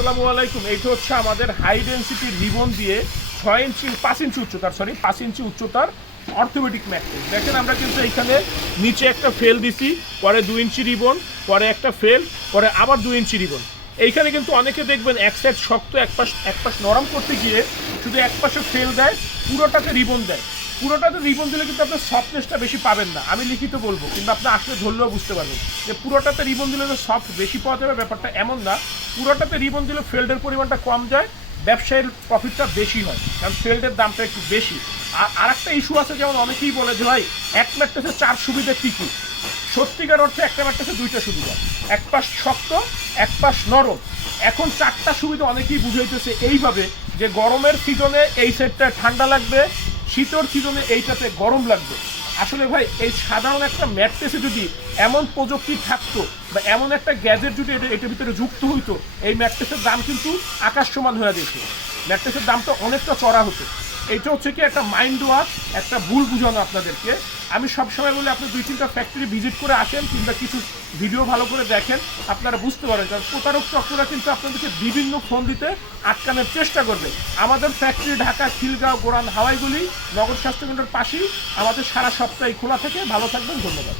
আসসালামু আলাইকুম। এইটা হচ্ছে আমাদের হাই ডেন্সিটি রিবন দিয়ে 6 ইঞ্চি 5 ইঞ্চি উচ্চতার 5 ইঞ্চি উচ্চতার অর্থোপেডিক ম্যাট্রেস। দেখেন আমরা কিন্তু এখানে নিচে একটা ফেল দিছি, পরে 2 ইঞ্চি রিবন, পরে একটা ফেল, পরে আবার 2 ইঞ্চি রিবন। এইখানে কিন্তু অনেকে দেখবেন এক সাইড শক্ত, এক পাশ নরম করতে গিয়ে শুধু এক পাশে ফেল দেয়, পুরোটাতে রিবন দেয়। পুরোটাতে রিবন দিলে কিন্তু আপনার সফটনেসটা বেশি পাবেন না, আমি লিখিত বলবো, কিন্তু আপনি আসলে ধরলেও বুঝতে পারবেন যে পুরোটাতে রিবন দিলে যে সফট বেশি পাওয়া যাবে ব্যাপারটা এমন না। পুরোটাতে রিবন দিলে ফেল্ডের পরিমাণটা কম যায়, ব্যবসায়ীর প্রফিটটা বেশি হয়, কারণ ফেল্ডের দামটা একটু বেশি। আর একটা ইস্যু আছে, যেমন অনেকেই বলে যে ভাই এক ম্যাট্রেসে 4 সুবিধা কী কী। সত্যিকার অর্থে একটা ম্যাট্রেসে 2টা সুবিধা, এক পাশ শক্ত, এক পাশ নরম। এখন 4টা সুবিধা অনেকেই বুঝাইতেছে এইভাবে যে গরমের সিজনে এই সেটটা ঠান্ডা লাগবে, শীতের সিজনে এইটাতে গরম লাগবে। আসলে ভাই এই সাধারণ একটা ম্যাট্রেসে যদি এমন প্রযুক্তি থাকতো বা এমন একটা গ্যাজেট যদি এটার ভিতরে যুক্ত হইতো, এই ম্যাট্রেসের দাম কিন্তু আকাশ সমান হয়ে যেত, ম্যাট্রেসের দামটা অনেকটা চড়া হতো। এইটা হচ্ছে কি একটা মাইন্ড ওয়াশ, একটা ভুল বুঝানো আপনাদেরকে। আমি সবসময় বলি আপনি 2-3টা ফ্যাক্টরি ভিজিট করে আসেন কিংবা কিছু ভিডিও ভালো করে দেখেন, আপনারা বুঝতে পারেন। কারণ প্রতারক চক্ররা কিন্তু আপনাদেরকে বিভিন্ন ফোন দিতে আটকানোর চেষ্টা করবে। আমাদের ফ্যাক্টরি ঢাকা, খিলগাঁও, গোরান, হাওয়াইগুলি, নগর স্বাস্থ্যকেন্দ্রের পাশেই আমাদের সারা সপ্তাহে খোলা থাকে। ভালো থাকবেন, ধন্যবাদ।